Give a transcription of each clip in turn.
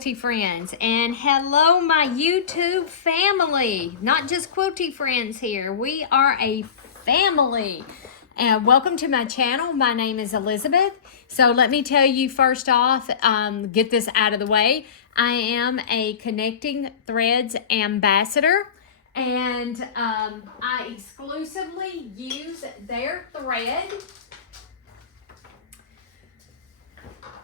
quilty friends, and hello my YouTube family. Not just quilty friends here, we are a family. And welcome to my channel. My name is Elizabeth. So let me tell you first off, get this out of the way. I am a Connecting Threads ambassador, and I exclusively use their thread.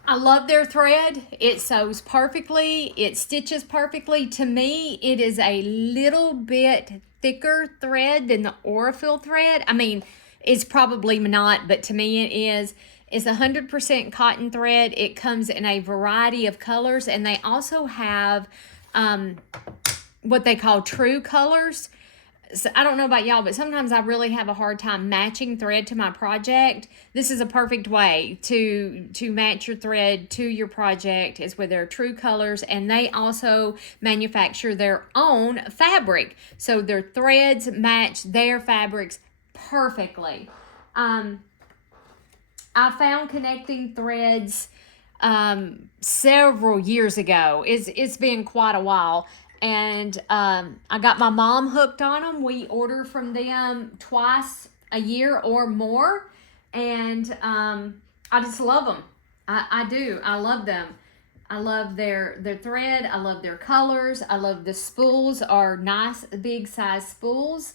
I love their thread. It sews perfectly. It stitches perfectly. To me, it is a little bit thicker thread than the Aurifil thread. I mean, it's probably not, but to me it is. It's 100% cotton thread. It comes in a variety of colors, and they also have what they call true colors. So I don't know about y'all, but sometimes I really have a hard time matching thread to my project. This is a perfect way to match your thread to your project, is with their true colors, and they also manufacture their own fabric. So their threads match their fabrics perfectly. I found Connecting Threads several years ago. It's been quite a while. And I got my mom hooked on them. We order from them twice a year or more. And I just love them. I do. I love them. I love their thread. I love their colors. I love the spools are nice, big size spools.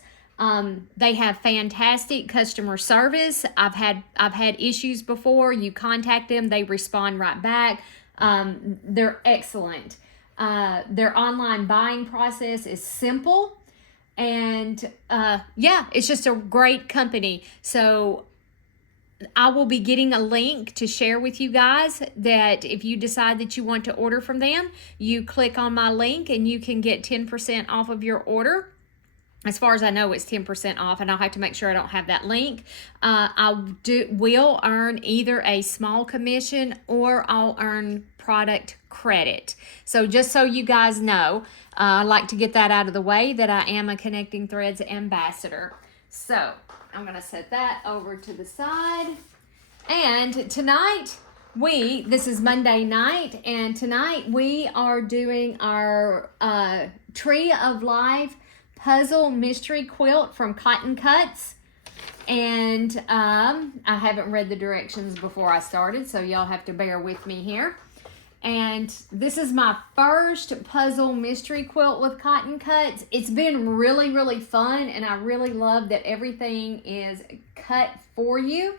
They have fantastic customer service. I've had issues before. You contact them, they respond right back. They're excellent. Their online buying process is simple, and yeah, it's just a great company. So I will be getting a link to share with you guys, that if you decide that you want to order from them, you click on my link and you can get 10% off of your order. As far as I know, it's 10% off, and I'll have to make sure I don't have that link. Will earn either a small commission or I'll earn product credit. So just so you guys know, I'd like to get that out of the way, that I am a Connecting Threads ambassador. So I'm going to set that over to the side. And tonight, this is Monday night, and tonight we are doing our Tree of Life puzzle mystery quilt from Cotton Cuts. And I haven't read the directions before I started, so y'all have to bear with me here. And this is my first puzzle mystery quilt with Cotton Cuts. It's been really, really fun, and I really love that everything is cut for you.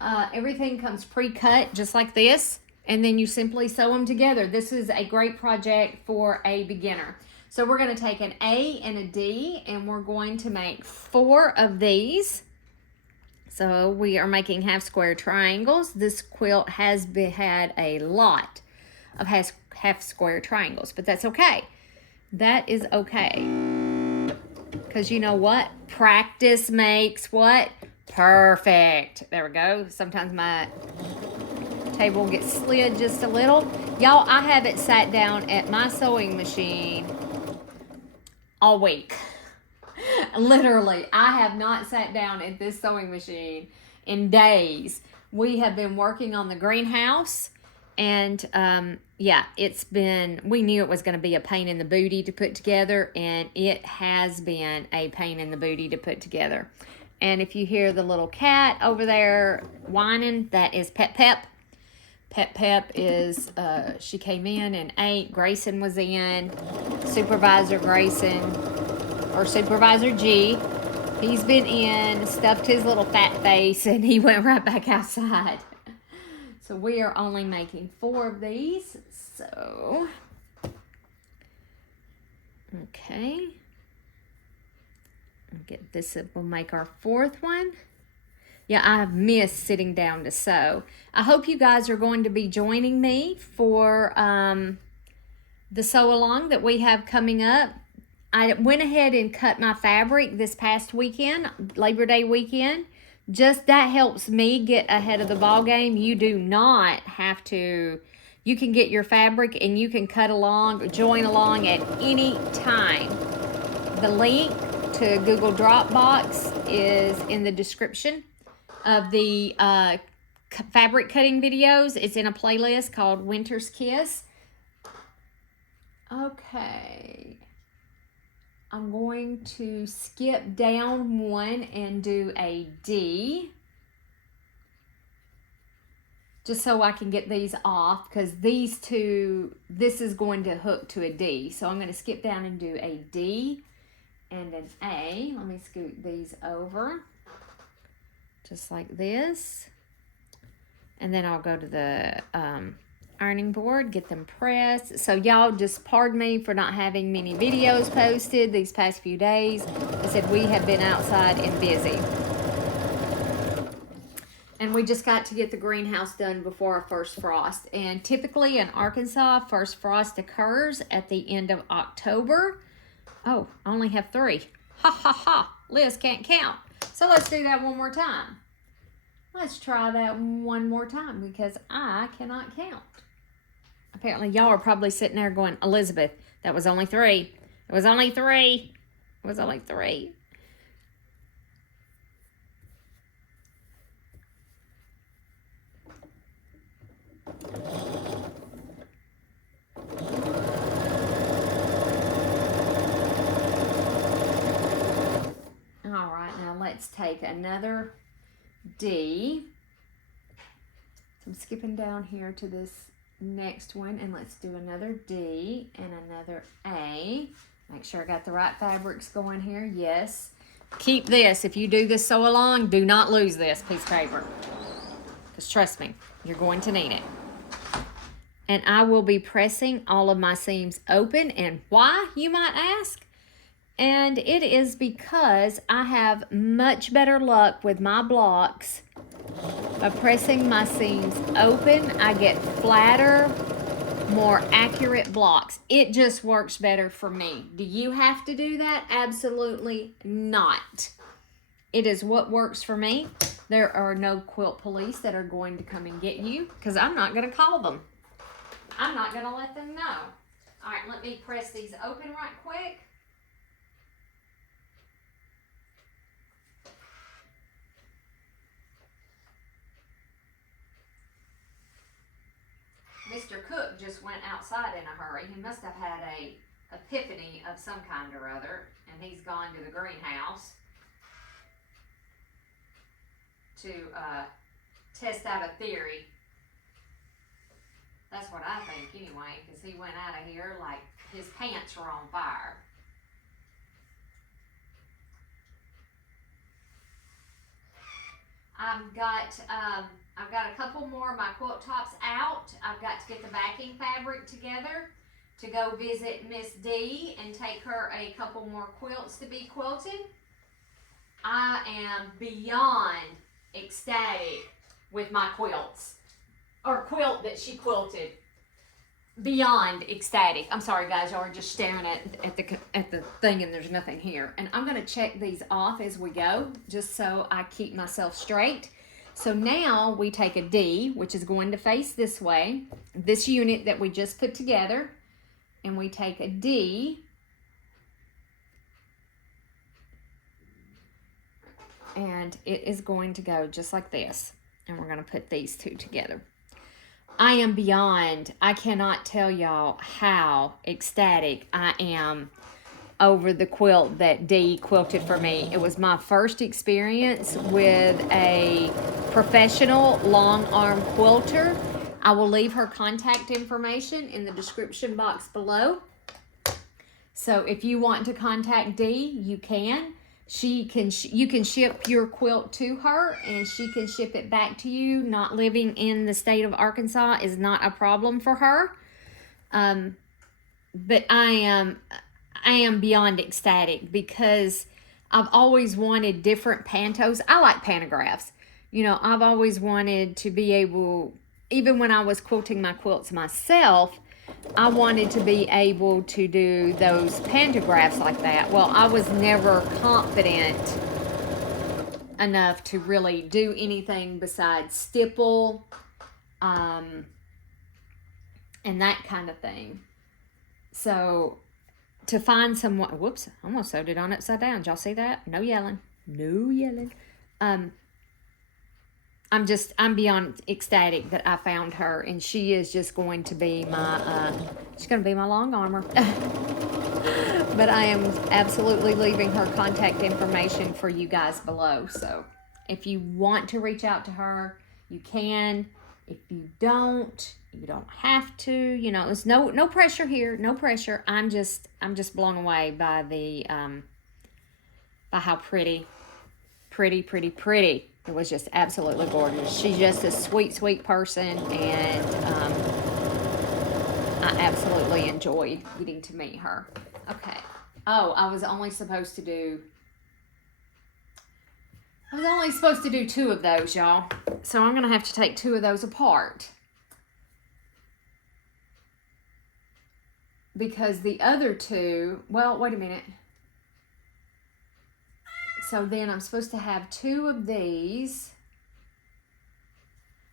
Everything comes pre-cut just like this, and then you simply sew them together. This is a great project for a beginner. So we're going to take an A and a D, and we're going to make 4 of these. So we are making half square triangles. This quilt has had a lot of half square triangles, but that's okay. That is okay. Because you know what? Practice makes what? Perfect. There we go. Sometimes my table gets slid just a little. Y'all, I haven't sat down at my sewing machine all week. Literally, I have not sat down at this sewing machine in days. We have been working on the greenhouse, and yeah, we knew it was going to be a pain in the booty to put together, and it has been a pain in the booty to put together. And if you hear the little cat over there whining, that is Pep Pep. Pep is, she came in and ate. Grayson was in. Supervisor Grayson, or Supervisor G, he's been in, stuffed his little fat face, and he went right back outside. So we are only making 4 of these. So, okay. Get this, we'll make our 4th one. Yeah, I've missed sitting down to sew. I hope you guys are going to be joining me for the sew along that we have coming up. I went ahead and cut my fabric this past weekend, Labor Day weekend. Just that helps me get ahead of the ball game. You do not have to. You can get your fabric and you can cut along, join along at any time. The link to Google Dropbox is in the description of the fabric cutting videos. It's in a playlist called Winter's Kiss. Okay. I'm going to skip down one and do a D. Just so I can get these off, because these two, this is going to hook to a D. So I'm going to skip down and do a D and an A. Let me scoot these over. Just like this. And then I'll go to the ironing board, get them pressed. So y'all just pardon me for not having many videos posted these past few days. I said we have been outside and busy. And we just got to get the greenhouse done before our first frost. And typically in Arkansas, first frost occurs at the end of October. Oh, I only have 3. Ha ha ha. Liz can't count. So let's do that one more time. Let's try that one more time because I cannot count. Apparently y'all are probably sitting there going, Elizabeth, that was only 3. It was only 3. It was only 3. All right, now let's take another D. So I'm skipping down here to this next one, and let's do another D and another A. Make sure I got the right fabrics going here. Yes. Keep this. If you do this sew along, do not lose this piece of paper. Because trust me, you're going to need it. And I will be pressing all of my seams open. And why, you might ask? And it is because I have much better luck with my blocks by pressing my seams open. I get flatter, more accurate blocks. It just works better for me. Do you have to do that? Absolutely not. It is what works for me. There are no quilt police that are going to come and get you because I'm not going to call them. I'm not going to let them know. All right, let me press these open right quick. Mr. Cook just went outside in a hurry. He must have had a epiphany of some kind or other, and he's gone to the greenhouse to test out a theory. That's what I think anyway, because he went out of here like his pants were on fire. I've got a couple more of my quilt tops out. I've got to get the backing fabric together to go visit Miss D and take her a couple more quilts to be quilted. I am beyond ecstatic with my quilts, or quilt that she quilted. Beyond ecstatic. I'm sorry guys, y'all are just staring at the thing and there's nothing here. And I'm going to check these off as we go just so I keep myself straight. So now we take a D, which is going to face this way, this unit that we just put together, and we take a D and it is going to go just like this. And we're going to put these two together. I am beyond, I cannot tell y'all how ecstatic I am over the quilt that Dee quilted for me. It was my first experience with a professional long arm quilter. I will leave her contact information in the description box below. So if you want to contact Dee, you can. You can ship your quilt to her and she can ship it back to you. Not living in the state of Arkansas is not a problem for her. But I am beyond ecstatic because I've always wanted different pantos. I like pantographs. You know, I've always wanted to be able, even when I was quilting my quilts myself, I wanted to be able to do those pantographs like that. Well, I was never confident enough to really do anything besides stipple and that kind of thing. So to find someone, whoops, I almost sewed it on upside down. Did y'all see that? No yelling. No yelling. I'm beyond ecstatic that I found her, and she is just going to be she's going to be my long armor. But I am absolutely leaving her contact information for you guys below. So if you want to reach out to her, you can. If you don't have to. You know, there's no pressure here. No pressure. I'm just blown away by by how pretty. It was just absolutely gorgeous. She's just a sweet person, and I absolutely enjoyed getting to meet her. Okay. Oh, I was only supposed to do 2 of those, y'all. So I'm going to have to take 2 of those apart. Because the other 2, well, wait a minute. So then I'm supposed to have 2 of these.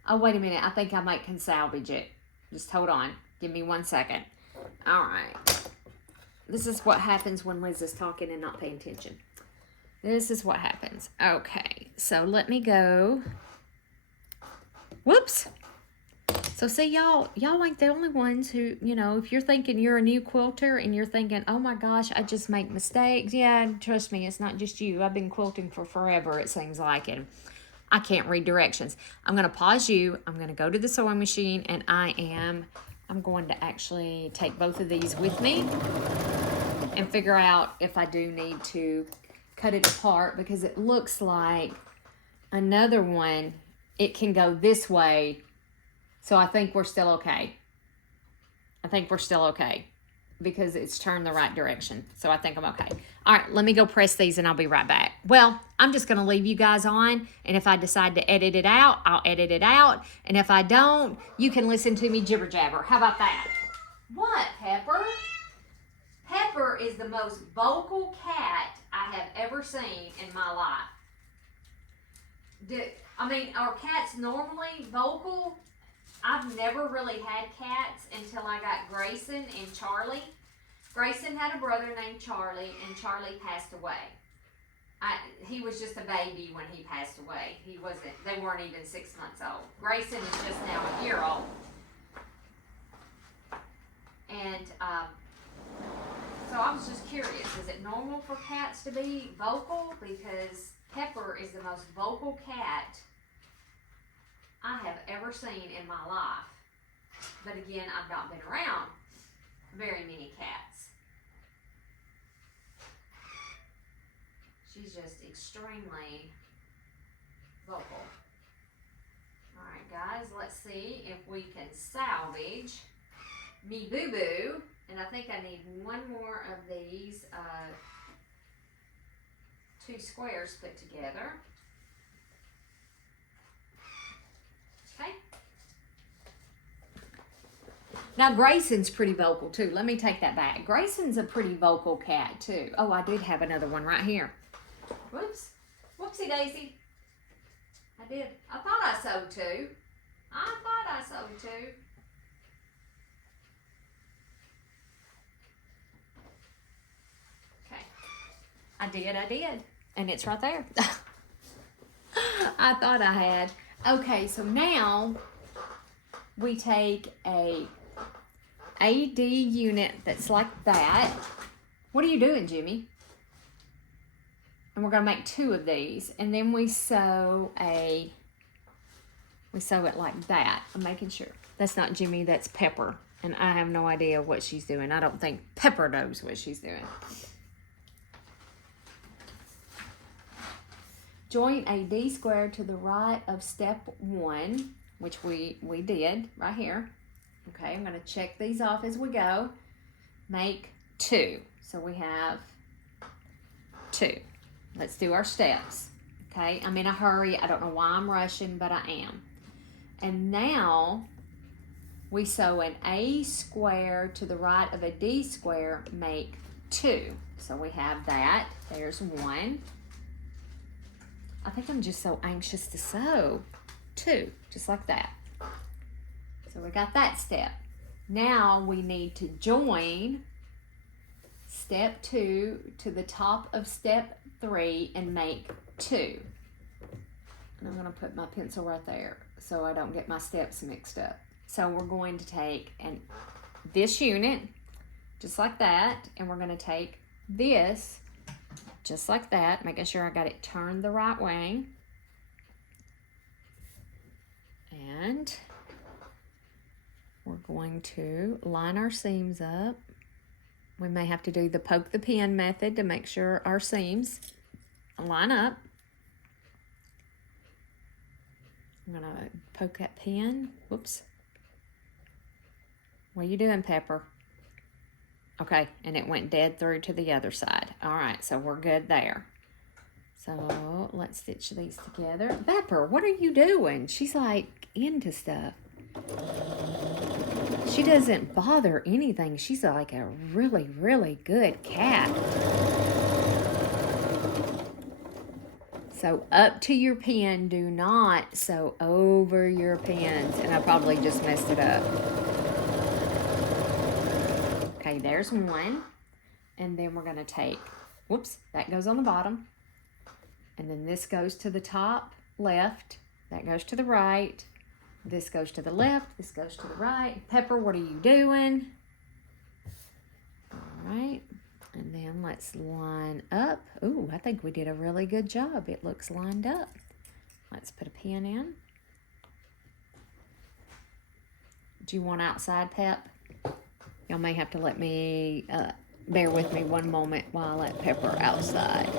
Oh, wait a minute. I think I can salvage it. Just hold on. Give me 1 second. All right. This is what happens when Liz is talking and not paying attention. This is what happens. Okay. So let me go. Whoops. So see, y'all ain't the only ones who, you know, if you're thinking you're a new quilter and you're thinking, oh my gosh, I just make mistakes. Yeah, trust me, it's not just you. I've been quilting for forever, it seems like, and I can't read directions. I'm going to pause you. I'm going to go to the sewing machine, and I'm going to actually take both of these with me and figure out if I do need to cut it apart, because it looks like another one, it can go this way. So I think we're still okay. Because it's turned the right direction. So I think I'm okay. All right, let me go press these and I'll be right back. Well, I'm just going to leave you guys on. And if I decide to edit it out, I'll edit it out. And if I don't, you can listen to me jibber jabber. How about that? What, Pepper? Pepper is the most vocal cat I have ever seen in my life. Are cats normally vocal? I've never really had cats until I got Grayson and Charlie. Grayson had a brother named Charlie, and Charlie passed away. He was just a baby when he passed away. They weren't even 6 months old. Grayson is just now a year old. And so I was just curious, is it normal for cats to be vocal? Because Pepper is the most vocal cat I have ever seen in my life. But again, I've not been around very many cats. She's just extremely vocal. Alright guys, let's see if we can salvage me boo-boo. And I think I need 1 more of these 2 squares put together. Okay. Now Grayson's pretty vocal too. Let me take that back. Grayson's a pretty vocal cat too. Oh, I did have another one right here. Whoops. Whoopsie daisy. I did. I thought I sewed 2. Okay. I did. And it's right there. I thought I had. Okay, so now we take a AD unit that's like that. What are you doing, Jimmy? And we're going to make 2 of these. And then we sew it like that. I'm making sure. That's not Jimmy, that's Pepper. And I have no idea what she's doing. I don't think Pepper knows what she's doing. Join a D square to the right of step 1, which we did right here. Okay, I'm going to check these off as we go. Make 2. So we have 2. Let's do our steps. Okay, I'm in a hurry. I don't know why I'm rushing, but I am. And now we sew an A square to the right of a D square, make 2. So we have that. There's 1. I think I'm just so anxious to sew 2, just like that. So we got that step. Now we need to join step 2 to the top of step 3 and make 2. And I'm going to put my pencil right there so I don't get my steps mixed up. So we're going to take this unit, just like that, and we're going to take this, just like that, making sure I got it turned the right way. And we're going to line our seams up. We may have to do the poke the pin method to make sure our seams line up. I'm gonna poke that pin. Whoops. What are you doing, Pepper? Okay, and it went dead through to the other side. All right, so we're good there. So let's stitch these together. Pepper, what are you doing? She's like into stuff. She doesn't bother anything. She's like a really, really good cat. So up to your pin, do not sew over your pins. And I probably just messed it up. Okay, there's one. And then we're gonna take, whoops, that goes on the bottom. And then this goes to the top left. That goes to the right. This goes to the left. This goes to the right. Pepper, what are you doing? All right. And then let's line up. Ooh, I think we did a really good job. It looks lined up. Let's put a pin in. Do you want outside, Pep? Y'all may have to let me, bear with me one moment while I let Pepper outside.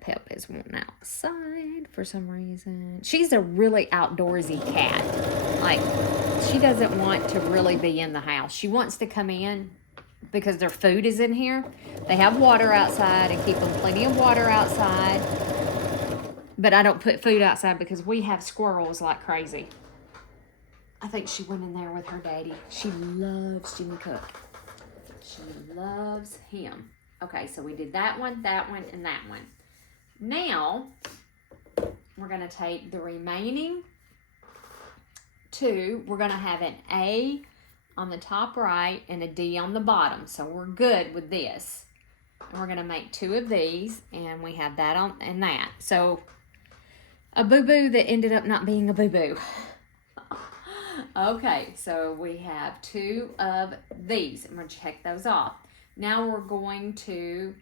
Pep is wanting outside for some reason. She's a really outdoorsy cat. Like, she doesn't want to really be in the house. She wants to come in because their food is in here. They have water outside and keep them plenty of water outside. But I don't put food outside because we have squirrels like crazy. I think she went in there with her daddy. She loves Jimmy Cook. She loves him. Okay, so we did that one, and that one. Now, we're going to take the remaining two. We're going to have an A on the top right and a D on the bottom. So we're good with this. And we're going to make two of these, and we have that on and that. So a boo-boo that ended up not being a boo-boo. Okay, so we have two of these. I'm going to check those off. Now we're going to,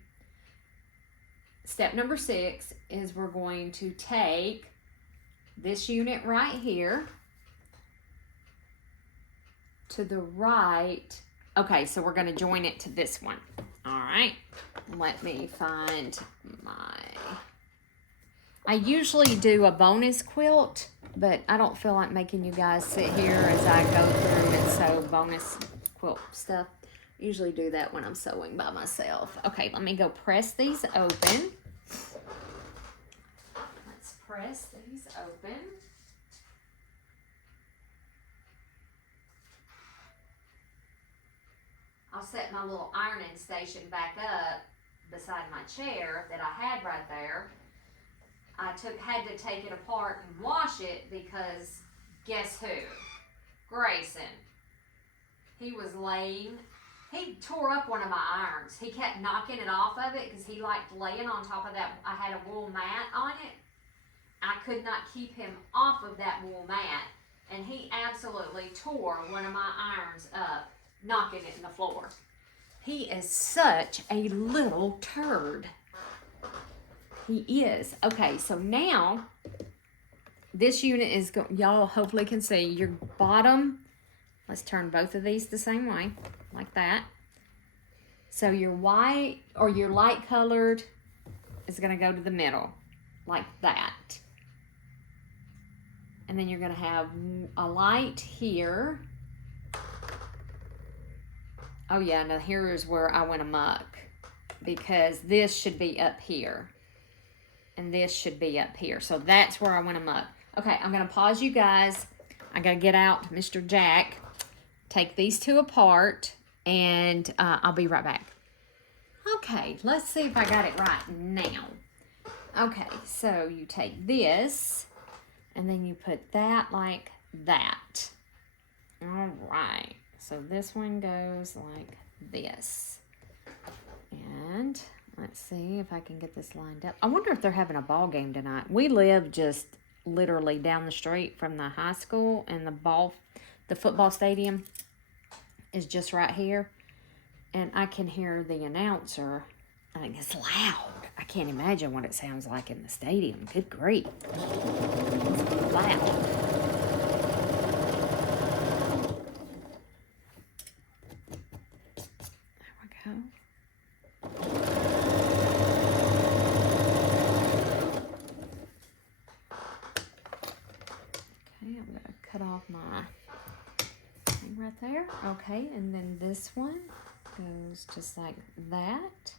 step number 6 is we're going to take this unit right here to the right. Okay, so we're going to join it to this one. All right, let me find I usually do a bonus quilt, but I don't feel like making you guys sit here as I go through and sew bonus quilt stuff. Usually do that when I'm sewing by myself. Okay, let me go press these open. Let's press these open. I'll set my little ironing station back up beside my chair that I had right there. I had to take it apart and wash it because guess who? Grayson. He was laying. He tore up one of my irons. He kept knocking it off of it because he liked laying on top of that. I had a wool mat on it. I could not keep him off of that wool mat. And he absolutely tore one of my irons up, knocking it in the floor. He is such a little turd. He is. Okay, so now this unit is going, y'all hopefully can see your bottom. Let's turn both of these the same way, like that. So your white or your light colored is going to go to the middle, like that. And then you're going to have a light here. Oh yeah, now here is where I went amok, because this should be up here. And this should be up here. So that's where I went amok. Okay, I'm going to pause you guys. I got to get out Mr. Jack. Take these two apart, and I'll be right back. Okay, let's see if I got it right now. Okay, so you take this, and then you put that like that. All right, so this one goes like this. And Let's see if I can get this lined up. I wonder if they're having a ball game tonight. We live just literally down the street from the high school, and the football stadium is just right here. And I can hear the announcer. I think it's loud. I can't imagine what it sounds like in the stadium. Good grief. It's loud. There we go. Okay, I'm going to cut off my thing right there. Okay, and then this one goes just like that.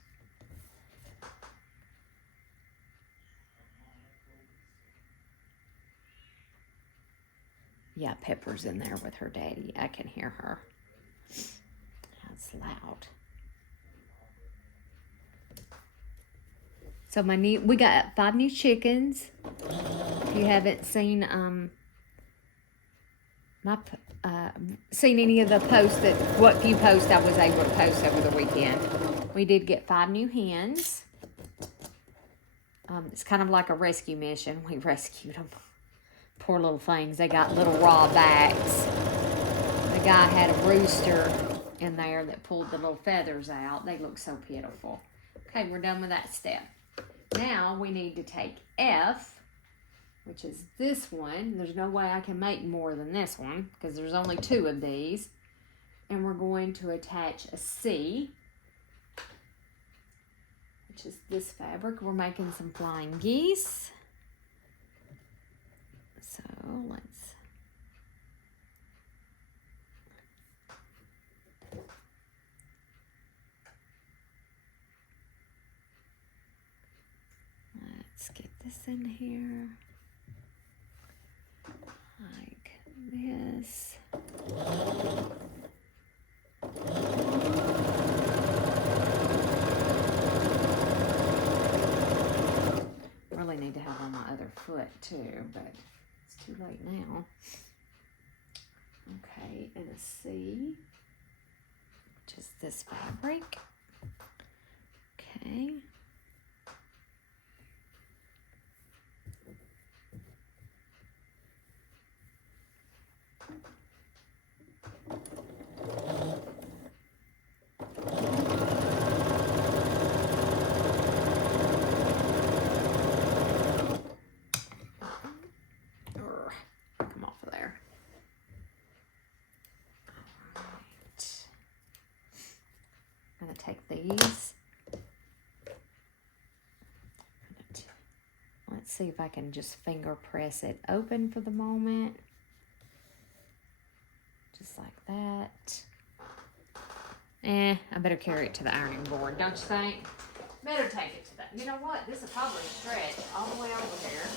Yeah, Pepper's in there with her daddy. I can hear her. That's loud. So we got 5 new chickens. If you haven't seen seen any of the posts what few posts I was able to post over the weekend, we did get 5 new hens. It's kind of like a rescue mission. We rescued them. Poor little things. They got little raw backs. The guy had a rooster in there that pulled the little feathers out. They look so pitiful. Okay, we're done with that step. Now we need to take F, which is this one. There's no way I can make more than this one because there's only 2 of these. And we're going to attach a C, which is this fabric. We're making some flying geese. So let's get this in here like this. Really need to have on my other foot too, but it's too late now. Okay, and a C, which is this fabric. Okay. Come off of there. All right. I'm going to take these. Let's see if I can just finger press it open for the moment. Just like that. I better carry it to the ironing board, don't you think? Better take it to that. You know what? This will probably stretch all the way over there.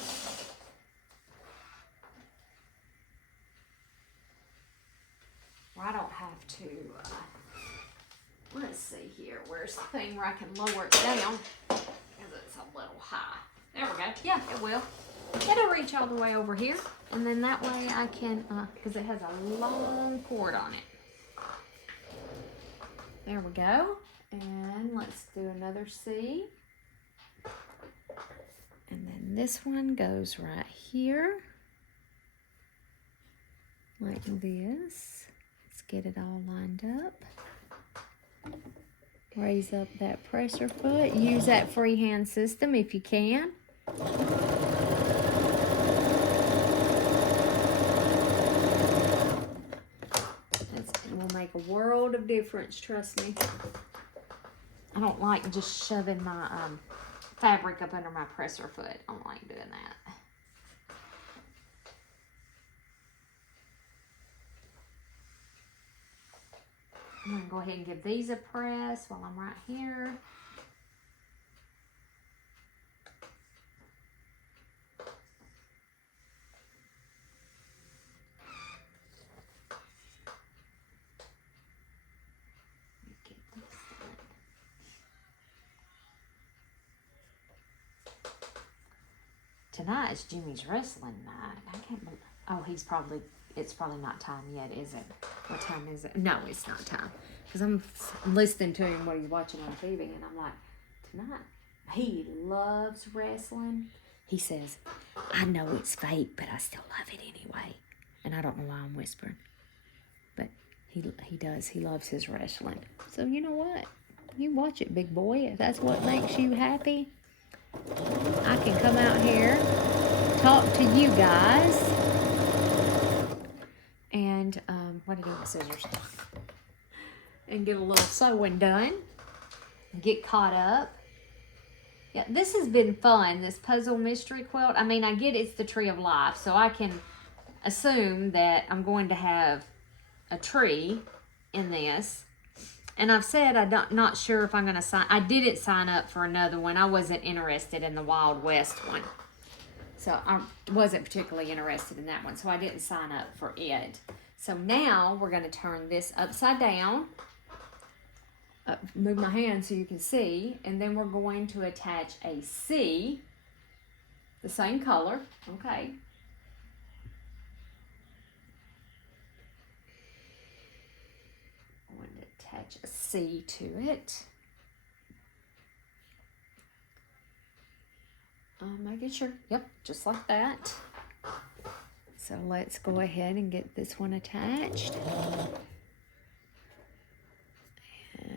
Well, I don't have to, let's see here. Where's the thing where I can lower it down? Because it's a little high. There we go. Yeah, it will. It'll reach all the way over here. And then that way I can, because it has a long cord on it. There we go. And let's do another C. And then this one goes right here. Like this. Let's get it all lined up. Raise up that pressure foot. Use that freehand system if you can. It will make a world of difference, trust me. I don't like just shoving my fabric up under my presser foot. I don't like doing that. I'm going to go ahead and give these a press while I'm right here. Tonight is Jimmy's wrestling night. I can't believe. Oh, it's probably not time yet, is it? What time is it? No, it's not time. Because I'm listening to him while he's watching on TV, and I'm like, tonight. He loves wrestling. He says, I know it's fake, but I still love it anyway. And I don't know why I'm whispering. But he does. He loves his wrestling. So you know what? You watch it, big boy. If that's what makes you happy, I can come out here, talk to you guys. And, what do you need, scissors? And get a little sewing done. Get caught up. Yeah, this has been fun, this puzzle mystery quilt. I mean, I get it's the tree of life, so I can assume that I'm going to have a tree in this. And I've said I'm not sure if I'm going to sign. I didn't sign up for another one. I wasn't interested in the Wild West one. So I wasn't particularly interested in that one, so I didn't sign up for it. So now we're going to turn this upside down. Move my hand so you can see, and then we're going to attach a C, the same color, okay. I'm going to attach a C to it. Making sure, yep, just like that. So let's go ahead and get this one attached.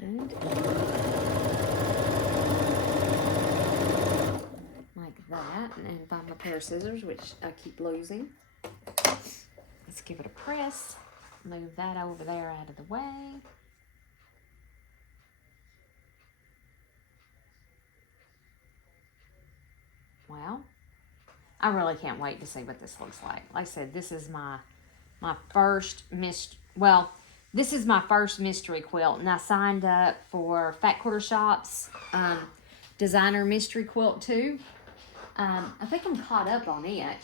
And like that, and then find my pair of scissors, which I keep losing. Let's give it a press. Move that over there out of the way. Well, I really can't wait to see what this looks like. Like I said, this is my first this is my first mystery quilt, and I signed up for Fat Quarter Shop's designer mystery quilt too. I think I'm caught up on it,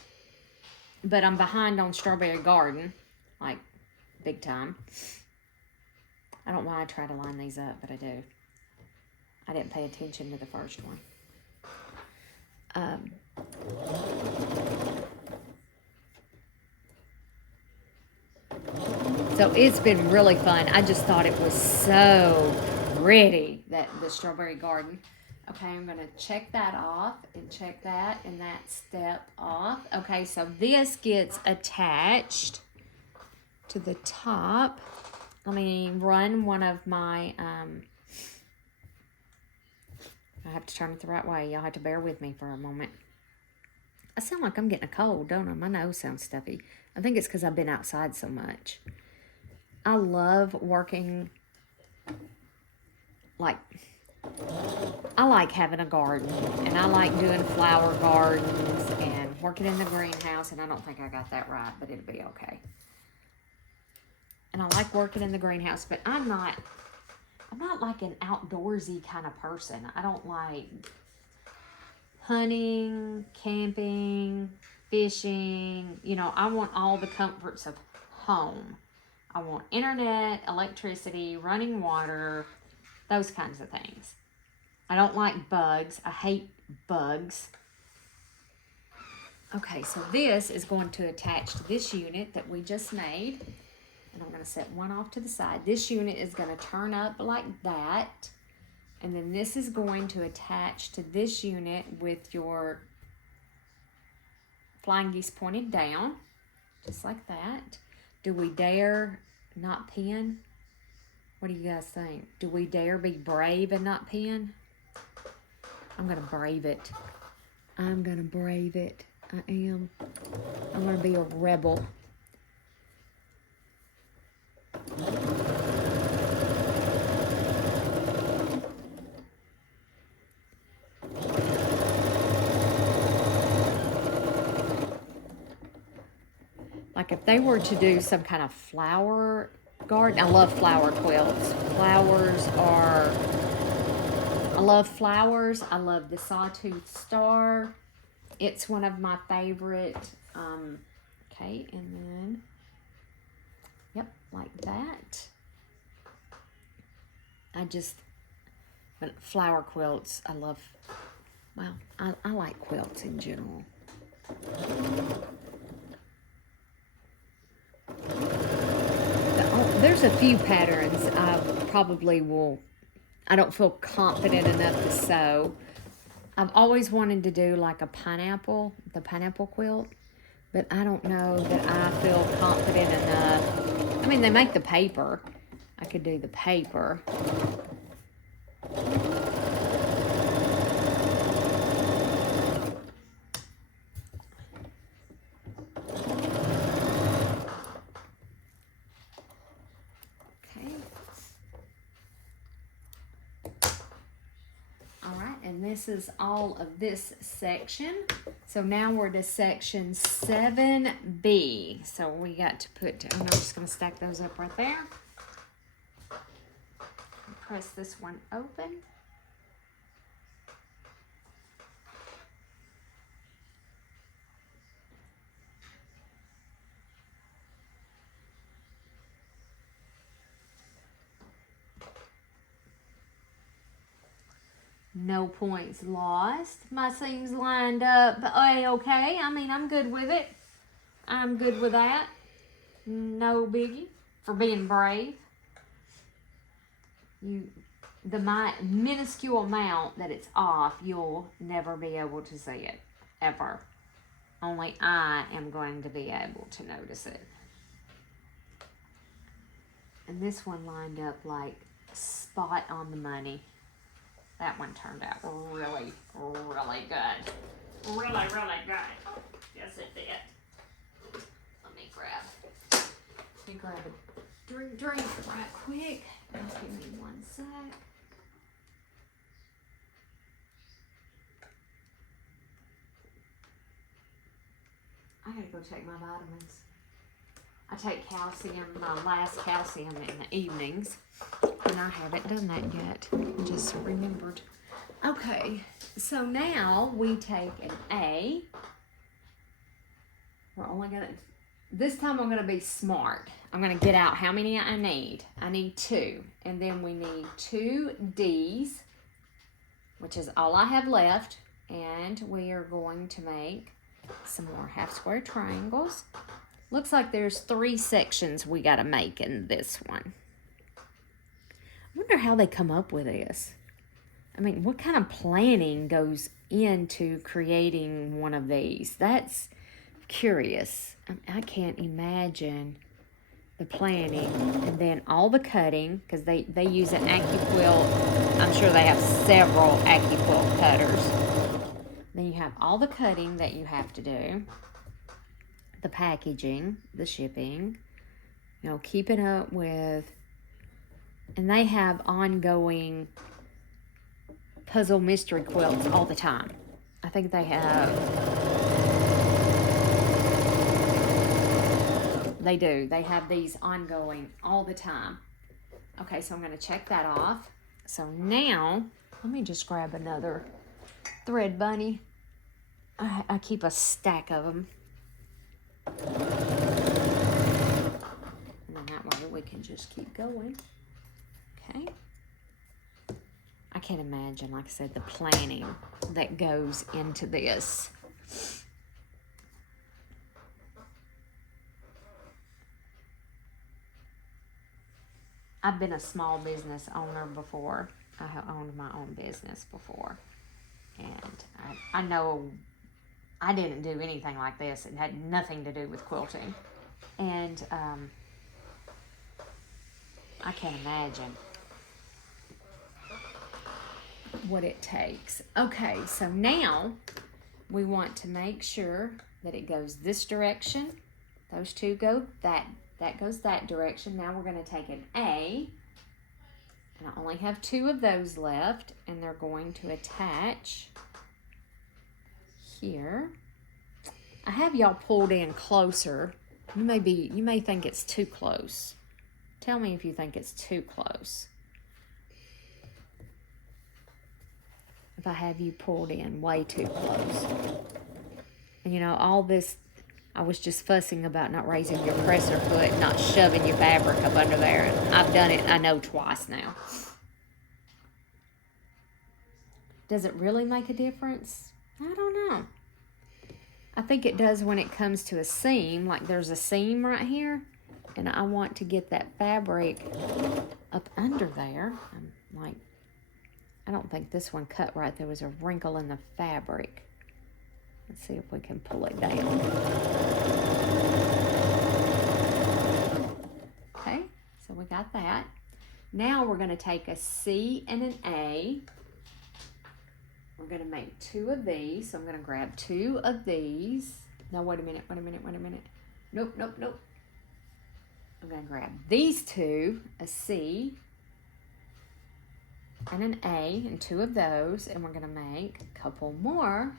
but I'm behind on Strawberry Garden, like big time. I don't know why I try to line these up, but I do. I didn't pay attention to the first one. So it's been really fun. I just thought it was so pretty, the Strawberry Garden. Okay, I'm going to check that off and check that and that step off. Okay, so this gets attached to the top. Let me run one of my, I have to turn it the right way. Y'all have to bear with me for a moment. I sound like I'm getting a cold, don't I? My nose sounds stuffy. I think it's because I've been outside so much. I love working, I like having a garden, and I like doing flower gardens and working in the greenhouse, and I don't think I got that right, but it'll be okay. And I like working in the greenhouse, but I'm not like an outdoorsy kind of person. I don't like hunting, camping, fishing. You know, I want all the comforts of home. I want internet, electricity, running water, those kinds of things. I don't like bugs. I hate bugs. Okay, so this is going to attach to this unit that we just made. And I'm going to set one off to the side. This unit is going to turn up like that. And then this is going to attach to this unit with your flying geese pointed down. Just like that. Do we dare not pin? What do you guys think? Do we dare be brave and not pin? I'm going to brave it. I'm going to brave it. I am. I'm going to be a rebel. Like if they were to do some kind of flower garden, I love flower quilts. I love flowers. I love the Sawtooth Star. It's one of my favorite. Okay, and then, yep, like that. But flower quilts, I love, well, I like quilts in general. There's a few patterns I probably will, I don't feel confident enough to sew. I've always wanted to do like a pineapple, the pineapple quilt, but I don't know that I feel confident enough. I mean, they make the paper. I could do the paper. And this is all of this section. So now we're to section 7B. So we got to put, I'm just going to stack those up right there. Press this one open. No points lost. My seams lined up okay. I mean, I'm good with it. I'm good with that. No biggie for being brave. The minuscule amount that it's off, you'll never be able to see it, ever. Only I am going to be able to notice it. And this one lined up like spot on the money. That one turned out really, really good. Really, really good. Oh, yes, it did. Let me grab a drink right quick. Just give me 1 sec. I gotta go take my vitamins. I take calcium, my last calcium in the evenings, and I haven't done that yet. I just remembered. Okay, so now we take an A. We're only gonna, this time I'm gonna be smart. I'm gonna get out how many I need. I need 2, and then we need 2 D's, which is all I have left, and we are going to make some more half square triangles. Looks like there's 3 sections we got to make in this one. I wonder how they come up with this. I mean, what kind of planning goes into creating one of these? That's curious. I can't imagine the planning. And then all the cutting, because they use an AccuQuilt. I'm sure they have several AccuQuilt cutters. Then you have all the cutting that you have to do. The packaging, the shipping, you know, keeping up with, and they have ongoing puzzle mystery quilts all the time. I think they have, they do. They have these ongoing all the time. Okay, so I'm going to check that off. So now, let me just grab another thread bunny. I keep a stack of them. And then that way we can just keep going. Okay. I can't imagine, like I said, the planning that goes into this. I've been a small business owner before. I have owned my own business before. And I know I didn't do anything like this. It had nothing to do with quilting. And I can't imagine what it takes. Okay, so now we want to make sure that it goes this direction. Those two go that goes that direction. Now we're going to take an A. And I only have 2 of those left. And they're going to attach here. I have y'all pulled in closer. You may think it's too close. Tell me if you think it's too close. If I have you pulled in way too close. And you know, all this, I was just fussing about not raising your presser foot, not shoving your fabric up under there. And I've done it, I know, twice now. Does it really make a difference? I don't know. I think it does when it comes to a seam. Like there's a seam right here. And I want to get that fabric up under there. I'm like I don't think this one cut right. There was a wrinkle in the fabric. Let's see if we can pull it down. Okay, so we got that. Now we're going to take a C and an A. We're going to make 2 of these. So I'm going to grab 2 of these. No, wait a minute. Nope. I'm going to grab these 2, a C and an A, and 2 of those. And we're going to make a couple more.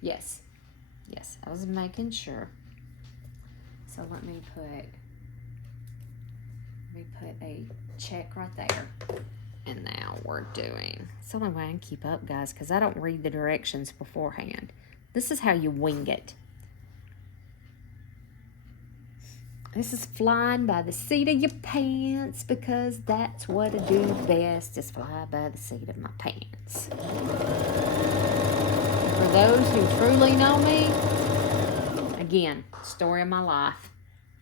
Yes, I was making sure. So let me put a check right there. And now we're doing, it's the only way I can keep up, guys, because I don't read the directions beforehand. This is how you wing it. This is flying by the seat of your pants, because that's what I do best, is fly by the seat of my pants. For those who truly know me, again, story of my life,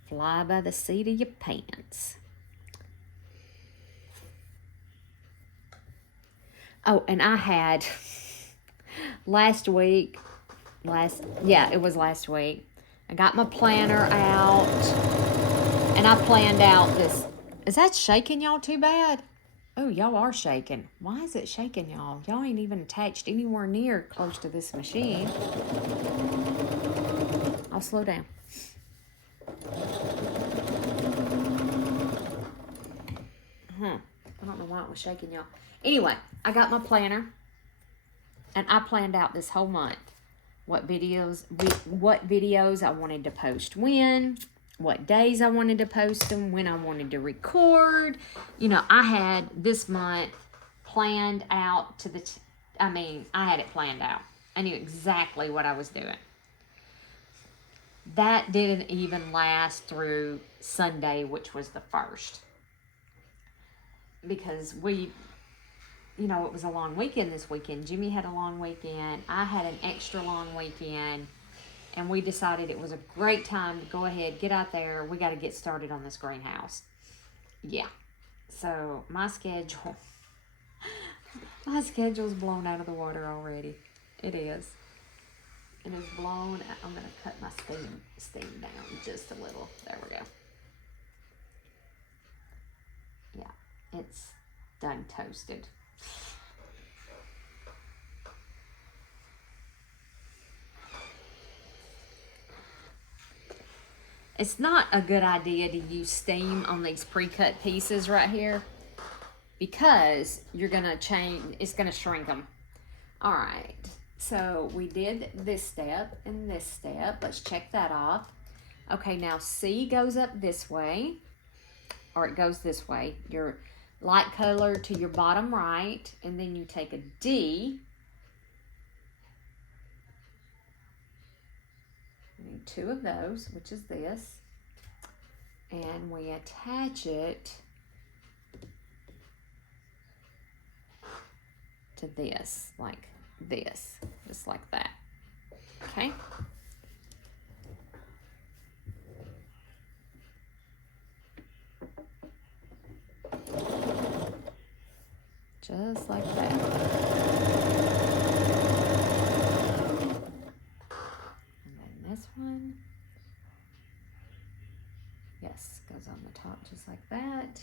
fly by the seat of your pants. Oh, and I had last week, it was last week. I got my planner out and I planned out this. Is that shaking y'all too bad? Oh, y'all are shaking. Why is it shaking y'all? Y'all ain't even attached anywhere near close to this machine. I'll slow down. I don't know why it was shaking y'all. Anyway, I got my planner and I planned out this whole month what videos I wanted to post when, what days I wanted to post them, when I wanted to record. You know, I had this month planned out to the, I had it planned out. I knew exactly what I was doing. That didn't even last through Sunday, which was the 1st. Because it was a long weekend this weekend. Jimmy had a long weekend. I had an extra long weekend. And we decided it was a great time to go ahead, get out there. We got to get started on this greenhouse. Yeah. So my schedule's blown out of the water already. It is. It is blown. I'm going to cut my steam down just a little. There we go. Yeah. It's done toasted. It's not a good idea to use steam on these pre-cut pieces right here, because you're going to it's going to shrink them. All right. So we did this step and this step. Let's check that off. Okay, now C goes up this way, or it goes this way. Your light color to your bottom right, and then you take a D. We need 2 of those, which is this. And we attach it to this, like this, just like that. Okay? Just like that. And then this one, yes, goes on the top just like that.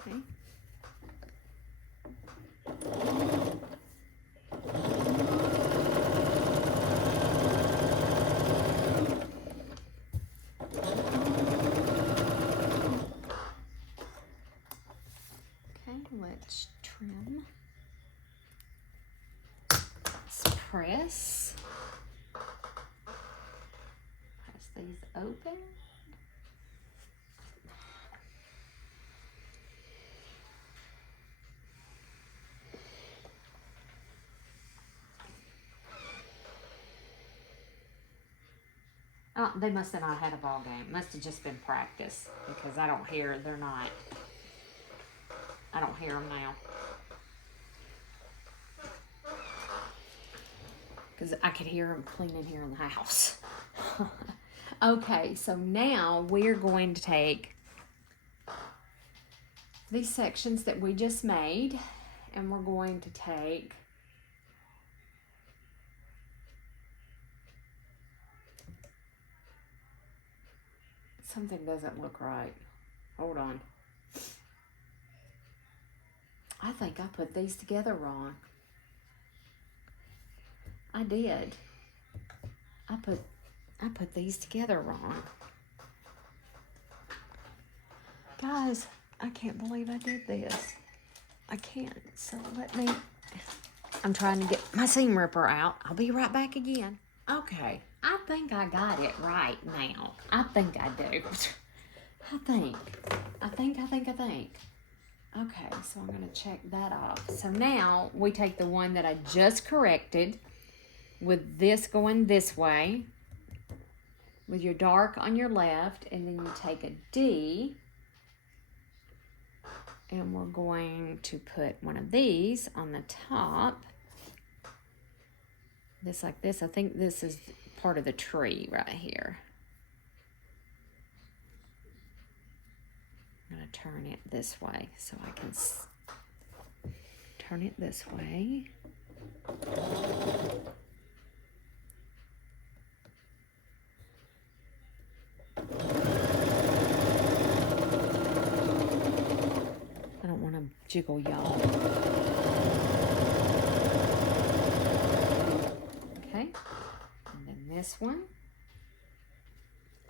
Okay. Let's trim. Let's press these open. Oh, they must have not had a ball game. Must have just been practice, because I don't hear them now. Because I could hear them cleaning here in the house. Okay, so now we're going to take these sections that we just made, and we're going to take something doesn't look right. Hold on. I think I put these together wrong. I did. I put these together wrong. Guys, I can't believe I did this. I can't. So I'm trying to get my seam ripper out. I'll be right back again. Okay. I think I got it right now. I think I do. I think. Okay, so I'm going to check that off. So now we take the one that I just corrected with this going this way, with your dark on your left, and then you take a D, and we're going to put one of these on the top. This like this. I think this is part of the tree right here. I'm going to turn it this way so I can turn it this way. I don't want to jiggle y'all. Okay, and then this one,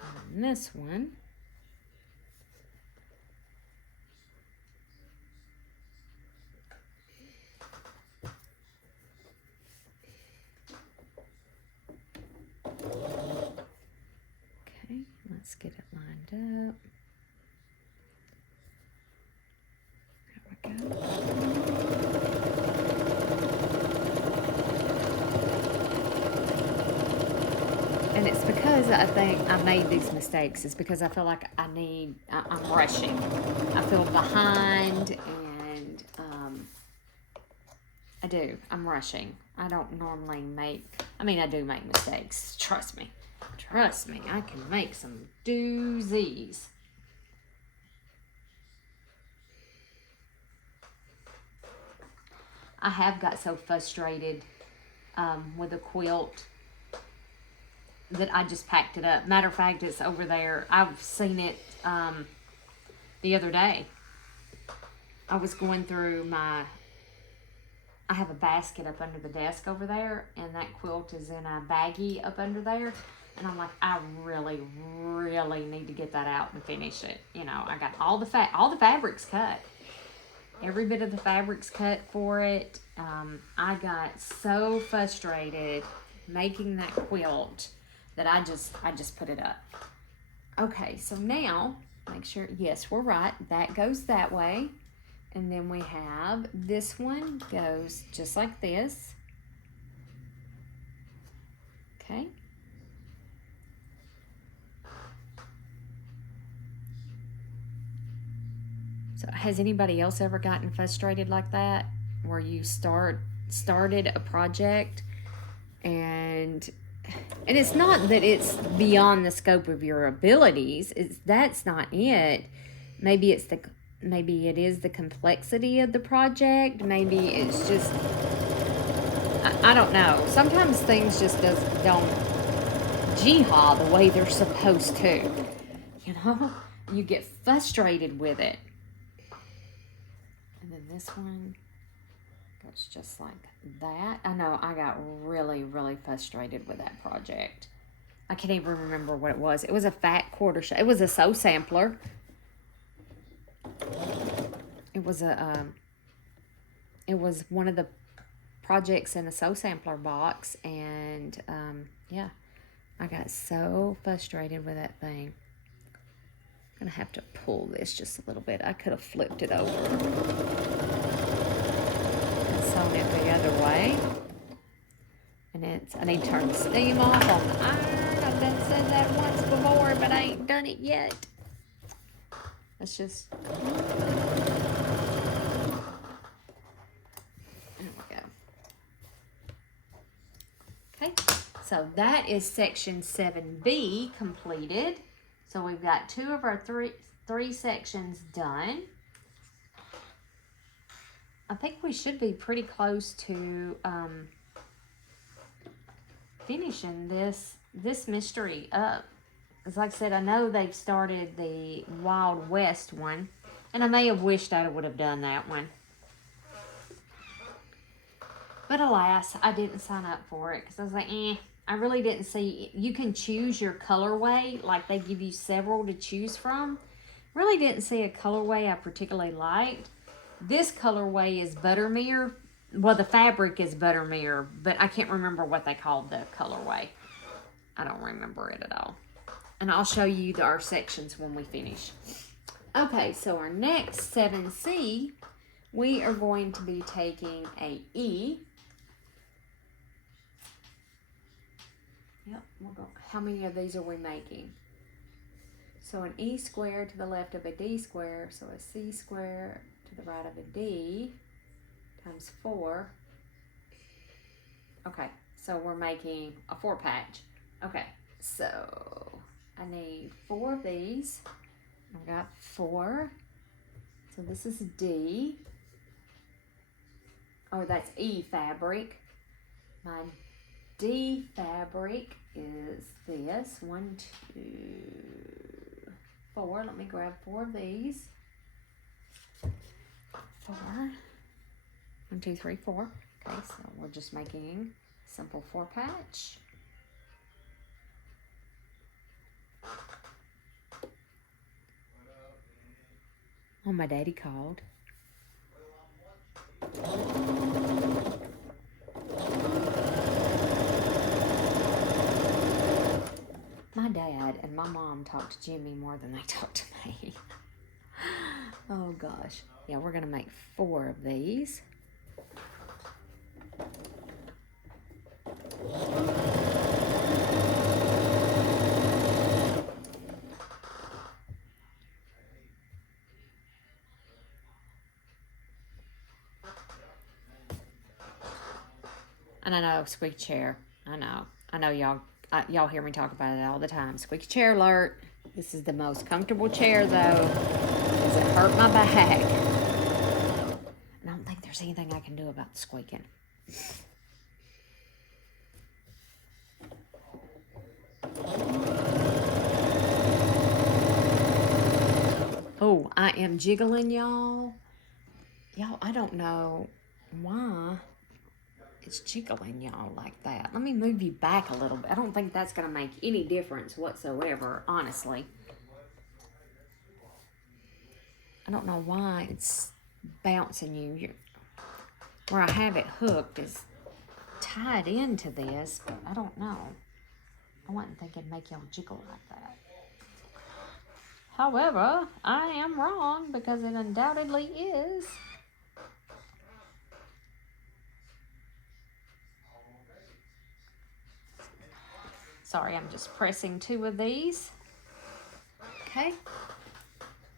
and then this one. Okay, let's get it lined up. There we go. And it's because I think I made these mistakes. It's because I feel like I'm rushing. I feel behind, and I'm rushing. I don't normally I do make mistakes. Trust me, I can make some doozies. I have got so frustrated with a quilt that I just packed it up. Matter of fact, it's over there. I've seen it the other day. I was going through I have a basket up under the desk over there, and that quilt is in a baggie up under there. And I'm like, I really, really need to get that out and finish it. You know, I got all the fabrics cut. Every bit of the fabrics cut for it. I got so frustrated making that quilt that I just put it up. Okay, so now make sure, yes, we're right. That goes that way. And then we have this one goes just like this. Okay. So has anybody else ever gotten frustrated like that, where you started a project and it's not that it's beyond the scope of your abilities, that's not it. Maybe it is the complexity of the project. Maybe it's just, I don't know. Sometimes things just don't jihad the way they're supposed to. You know, you get frustrated with it. And then this one goes just like that. I know I got really, really frustrated with that project. I can't even remember what it was. It was a fat quarter shell. It was a sew sampler. It was one of the projects in a sew sampler box, and yeah, I got so frustrated with that thing. I'm gonna have to pull this just a little bit. I could have flipped it over and sewn it the other way. And I need to turn the steam off on the iron. I've done said that once before, but I ain't done it yet. Let's just, there we go. Okay, So that is section 7B completed. So we've got two of our three sections done. I think we should be pretty close to finishing this mystery up. Because like I said, I know they've started the Wild West one, and I may have wished I would have done that one. But alas, I didn't sign up for it because I was like, I really didn't see. You can choose your colorway, like they give you several to choose from. Really didn't see a colorway I particularly liked. This colorway is Buttermere. Well, the fabric is Buttermere, but I can't remember what they called the colorway. I don't remember it at all. And I'll show you our sections when we finish. Okay, so our next 7C, we are going to be taking a E. Yep, we'll go. How many of these are we making? So an E square to the left of a D square, so a C square to the right of a D times 4. Okay, so we're making a 4 patch. Okay, so I need 4 of these. I've got 4. So this is D. Oh, that's E fabric. My D fabric is this. 1, 2, 4. Let me grab 4 of these. 4. 1, 2, 3, 4. Okay, so we're just making a simple 4 patch. Oh, my daddy called. My dad and my mom talk to Jimmy more than they talk to me. Oh gosh. Yeah, we're gonna make 4 of these. And I know, squeaky chair. I know y'all hear me talk about it all the time. Squeaky chair alert. This is the most comfortable chair though, because it hurt my back. And I don't think there's anything I can do about the squeaking. Oh, I am jiggling, y'all. Y'all, I don't know why it's jiggling y'all like that. Let me move you back a little bit. I don't think that's going to make any difference whatsoever, honestly. I don't know why it's bouncing you. Where I have it hooked is tied into this, but I don't know. I wasn't thinking make y'all jiggle like that. However, I am wrong because it undoubtedly is. Sorry, I'm just pressing 2 of these. Okay.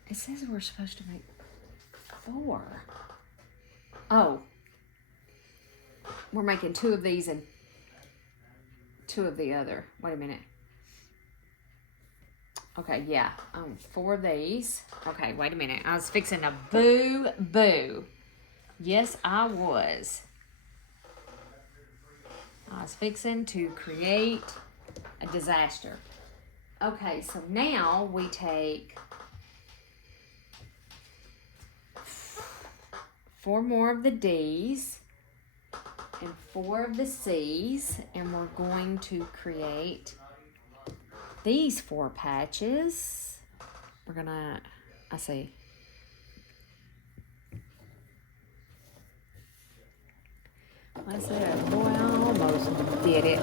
It says we're supposed to make 4. Oh. We're making 2 of these and 2 of the other. Wait a minute. Okay, yeah. 4 of these. Okay, wait a minute. I was fixing a boo-boo. Yes, I was. I was fixing to create a disaster. Okay, so now we take 4 more of the D's and 4 of the C's, and we're going to create these 4 patches. We're gonna, I see. I said, boy, I almost did it.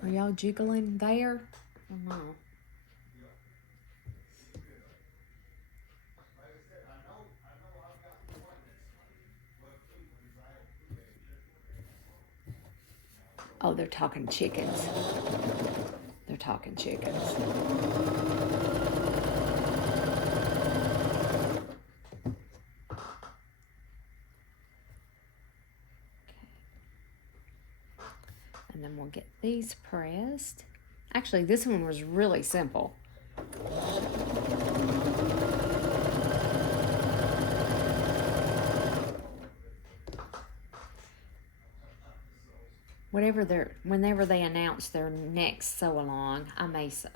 Are y'all jiggling there? I don't know. Oh, they're talking chickens. They're talking chickens. And then we'll get these pressed. Actually, this one was really simple. Whenever they announce their next sew along,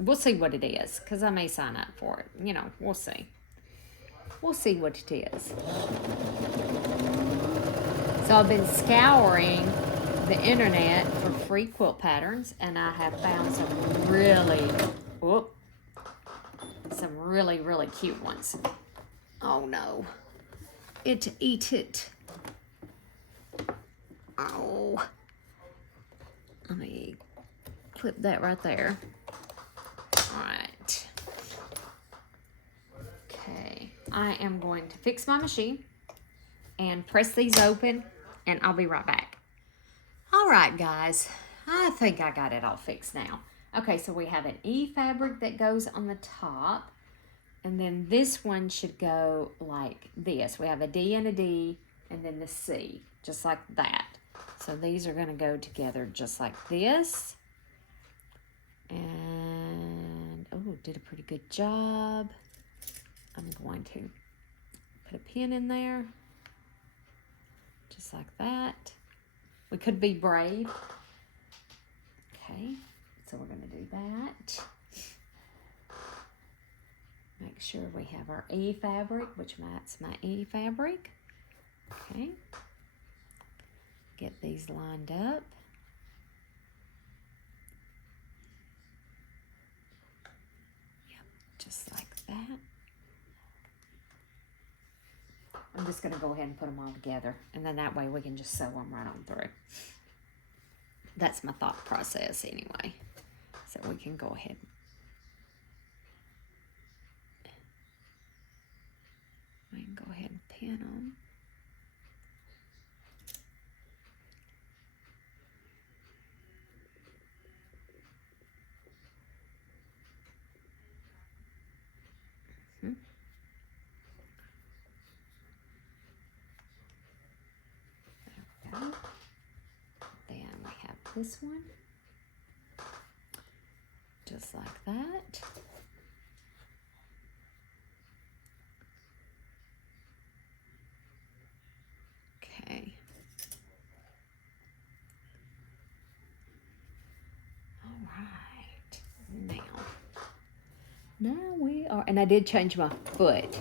we'll see what it is, because I may sign up for it. You know, we'll see. We'll see what it is. So I've been scouring the internet for free quilt patterns, and I have found some really cute ones. Oh no, eat it. Oh, let me clip that right there. All right. Okay, I am going to fix my machine and press these open, and I'll be right back. All right, guys, I think I got it all fixed now. Okay, so we have an E fabric that goes on the top, and then this one should go like this. We have a D and a D, and then the C, just like that. So these are gonna go together just like this. And, oh, did a pretty good job. I'm going to put a pin in there, just like that. We could be brave. Okay, so we're going to do that. Make sure we have our E fabric, which that's my E fabric. Okay. Get these lined up. Yep, just like that. I'm just going to go ahead and put them all together, and then that way we can just sew them right on through. That's my thought process anyway. So we can go ahead. We can go ahead and pin them. Then we have this one, just like that. Okay. All right. Now we are, and I did change my foot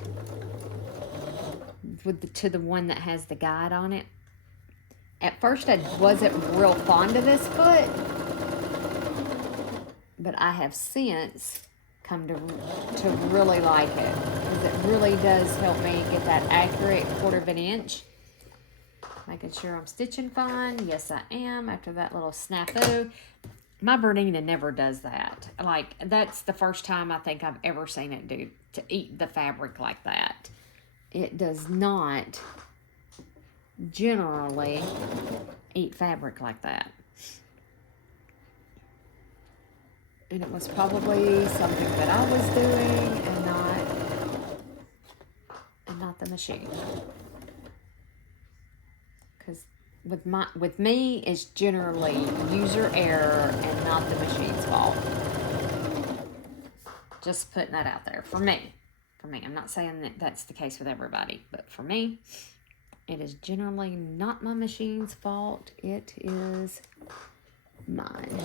to the one that has the guide on it. At first, I wasn't real fond of this foot, but I have since come to really like it, because it really does help me get that accurate 1/4 of an inch. Making sure I'm stitching fine. Yes, I am, after that little snafu. My Bernina never does that. Like, that's the first time I think I've ever seen it to eat the fabric like that. It does not generally eat fabric like that. And it was probably something that I was doing and not the machine. Because with me, it's generally user error and not the machine's fault. Just putting that out there for me. I'm not saying that that's the case with everybody, but for me, it is generally not my machine's fault. It is mine.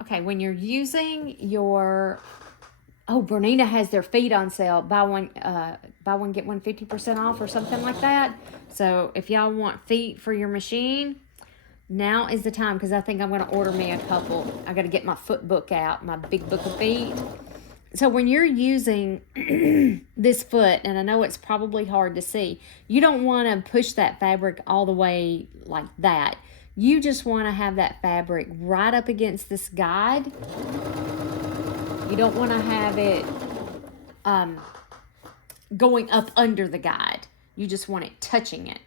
Okay, when you're using your, Bernina has their feet on sale. Buy one get one 50% off or something like that. So if y'all want feet for your machine, now is the time, because I think I'm going to order me a couple. I got to get my foot book out, my big book of feet. So when you're using this foot, and I know it's probably hard to see, you don't want to push that fabric all the way like that. You just want to have that fabric right up against this guide. You don't want to have it going up under the guide. You just want it touching it.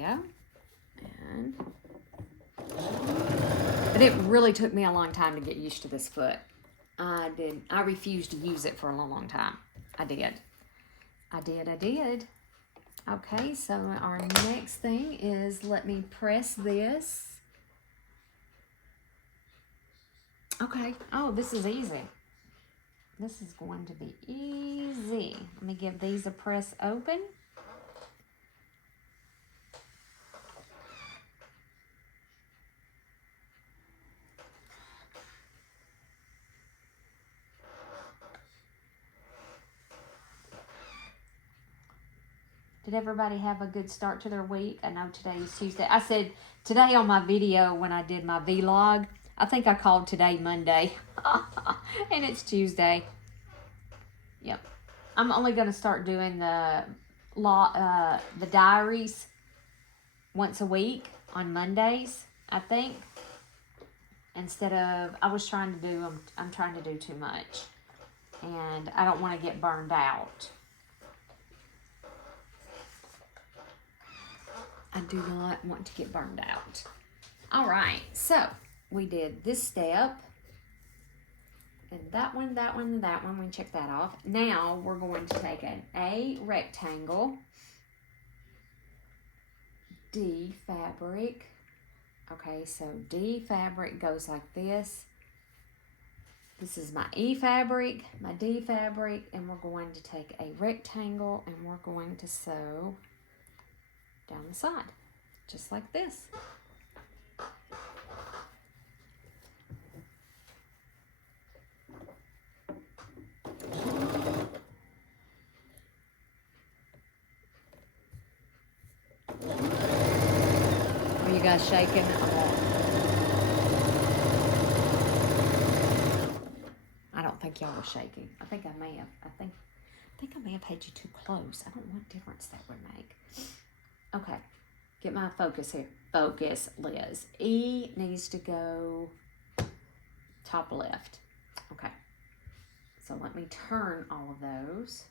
go. And, but it really took me a long time to get used to this foot. I refused to use it for a long time. I did. Okay, so our next thing is, let me press this. Okay, oh, this is easy. This is going to be easy. Let me give these a press open. Did everybody have a good start to their week? I know today is Tuesday. I said today on my video when I did my vlog, I think I called today Monday. And it's Tuesday. Yep. I'm only going to start doing the diaries once a week on Mondays, I think. Instead of, I'm trying to do too much. And I don't want to get burned out. I do not want to get burned out. All right, so we did this step. And that one, that one, and that one. We check that off. Now we're going to take an A rectangle, D fabric. Okay, so D fabric goes like this. This is my E fabric, my D fabric, and we're going to take a rectangle and we're going to sew down the side, just like this. Are you guys shaking? I don't think y'all were shaking. I think I may have. I think I may have had you too close. I don't know what difference that would make. Okay, get my focus here. Focus, Liz. E needs to go top left. Okay, so let me turn all of those.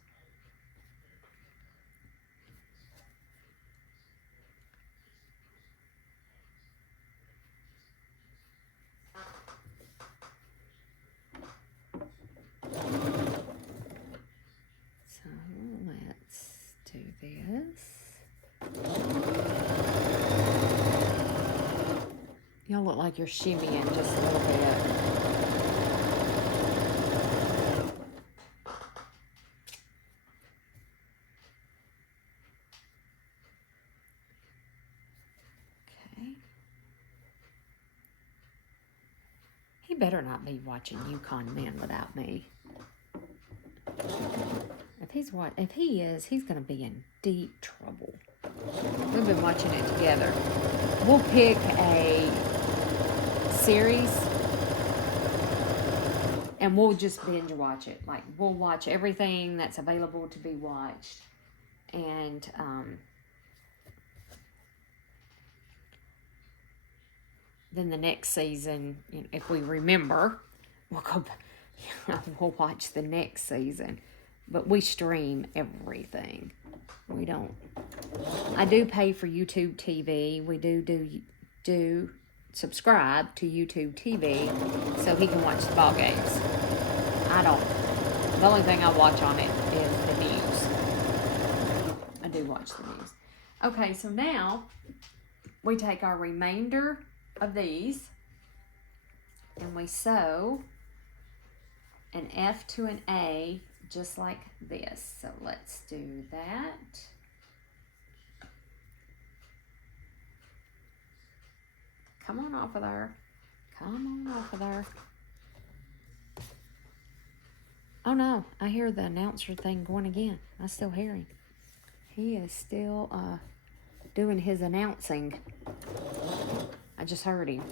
So let's do this. Y'all look like you're shimmying just a little bit. Okay. He better not be watching Yukon Men without me. If he is, he's going to be in deep trouble. We've been watching it together. We'll pick a series and we'll just binge watch it. Like, we'll watch everything that's available to be watched. And then the next season, if we remember, we'll watch the next season. But we stream everything. We don't. I do pay for YouTube TV. We do subscribe to YouTube TV so he can watch the ball games. I don't. The only thing I watch on it is the news. I do watch the news. Okay, so now we take our remainder of these and we sew an F to an A just like this. So let's do that. Come on off of there. Come on off of there. Oh no, I hear the announcer thing going again. I still hear him. He is still doing his announcing. I just heard him.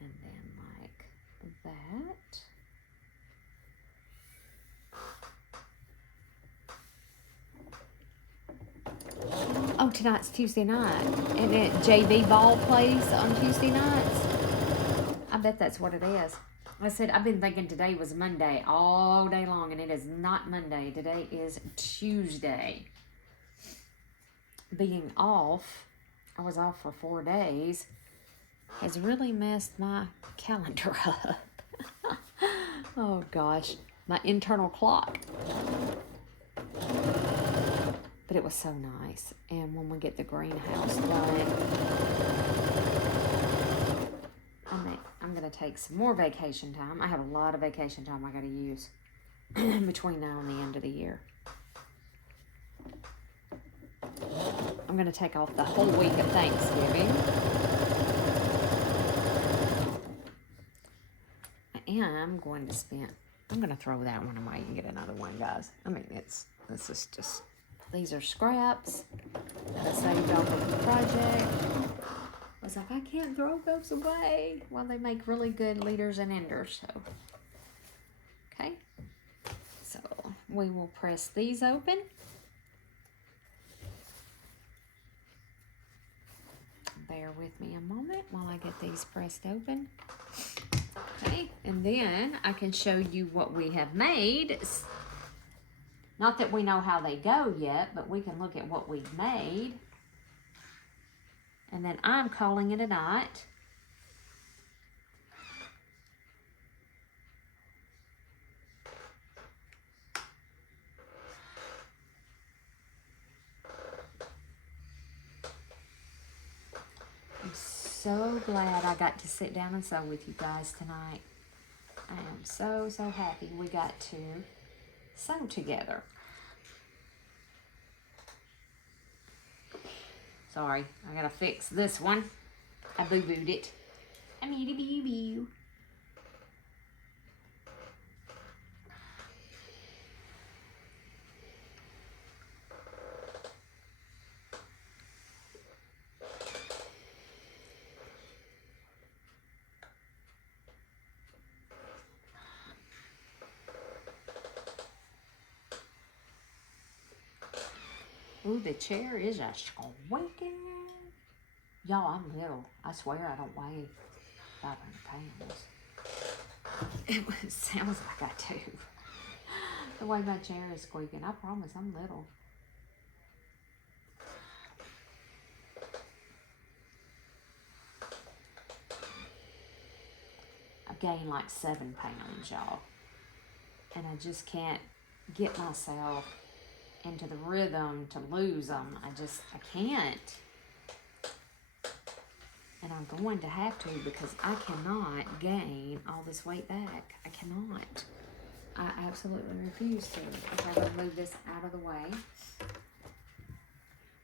And then like that. Oh, tonight's Tuesday night. And it JV ball plays on Tuesday nights. I bet that's what it is. I said, I've been thinking today was Monday all day long, and it is not Monday. Today is Tuesday. Being off, I was off for 4 days, has really messed my calendar up. Oh gosh, my internal clock. But it was so nice. And when we get the greenhouse done, I'm going to take some more vacation time. I have a lot of vacation time I got to use between now and the end of the year. I'm going to take off the whole week of Thanksgiving. I am going to spend, I'm going to throw that one away and get another one, guys. I mean, this is just, these are scraps that I saved off of the project. I was like, I can't throw those away. Well, they make really good leaders and enders, so. Okay. So, we will press these open. Bear with me a moment while I get these pressed open. Okay, and then I can show you what we have made. Not that we know how they go yet, but we can look at what we've made. And then I'm calling it a night. I'm so glad I got to sit down and sew with you guys tonight. I am so, so happy we got to sew together. Sorry, I gotta fix this one. I boo-booed it. I made a boo-boo. Ooh, the chair is a squeaking. Y'all, I'm little. I swear I don't weigh 500 pounds. It sounds like I do. The way my chair is squeaking, I promise I'm little. I've gained like 7 pounds, y'all. And I just can't get myself into the rhythm to lose them. I can't. And I'm going to have to, because I cannot gain all this weight back. I cannot. I absolutely refuse to. Okay, I'm going to move this out of the way.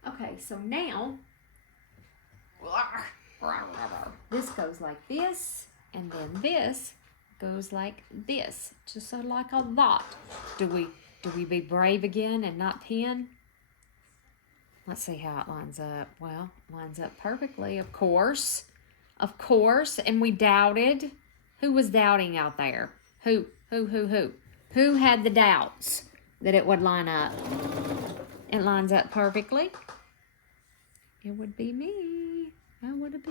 Okay, so now, this goes like this, and then this goes like this. Just so like a lot. Do we be brave again and not pin? Let's see how it lines up. Well, it lines up perfectly, of course. Of course. And we doubted. Who was doubting out there? Who? Who had the doubts that it would line up? It lines up perfectly. It would be me. It would have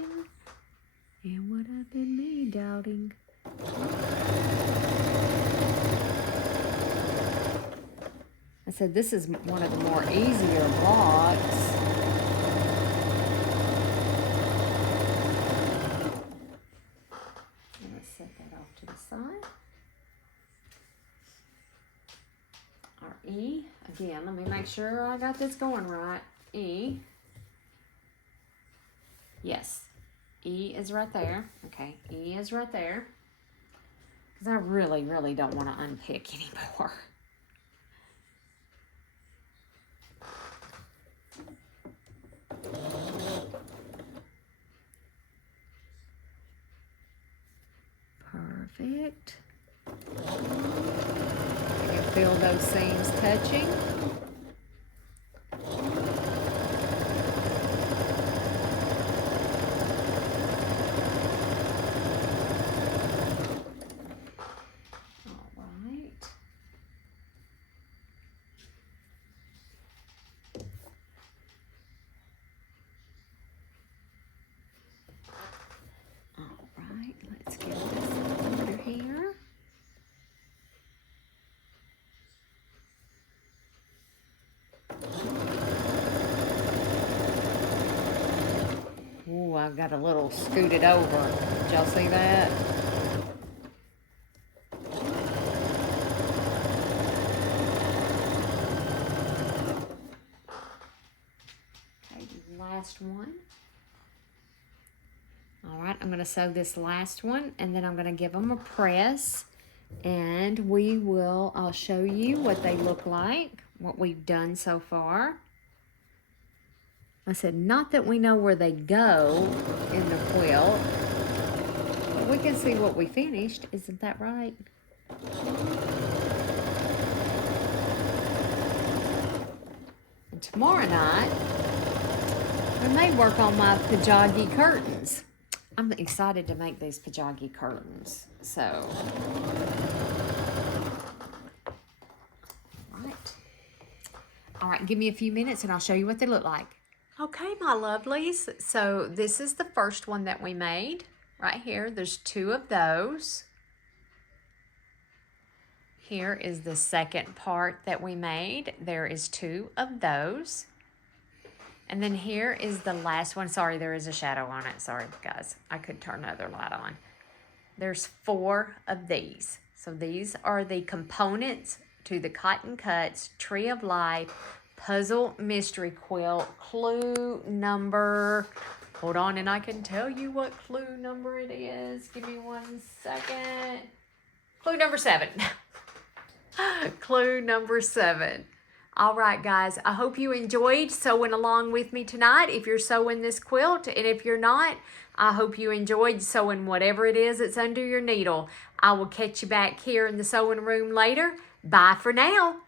been me doubting. I said, this is one of the more easier blocks. Let's set that off to the side. Our E, again, let me make sure I got this going right. E. Yes, E is right there. Okay, E is right there. Because I really, really don't want to unpick anymore. Perfect. I can feel those seams touching. All right. All right, let's get this under here. I got a little scooted over. Did y'all see that? Okay, last one. All right, I'm going to sew this last one, and then I'm going to give them a press, and I'll show you what they look like, what we've done so far. I said, not that we know where they go in the quilt, but we can see what we finished. Isn't that right? And tomorrow night, we may work on my pajagi curtains. I'm excited to make these pajagi curtains. So, all right, give me a few minutes and I'll show you what they look like. Okay, my lovelies, so this is the first one that we made right here. There's 2 of those. Here is the second part that we made. There is 2 of those. And then here is the last one. Sorry, there is a shadow on it. Sorry, guys. I could turn another light on. There's 4 of these. So these are the components to the Cotton Cuts Tree of Life Puzzle Mystery Quilt clue number. Hold on, and I can tell you what clue number it is. Give me 1 second. Clue number 7. Clue number 7. All right, guys, I hope you enjoyed sewing along with me tonight. If you're sewing this quilt, and if you're not, I hope you enjoyed sewing whatever it is that's under your needle. I will catch you back here in the sewing room later. Bye for now.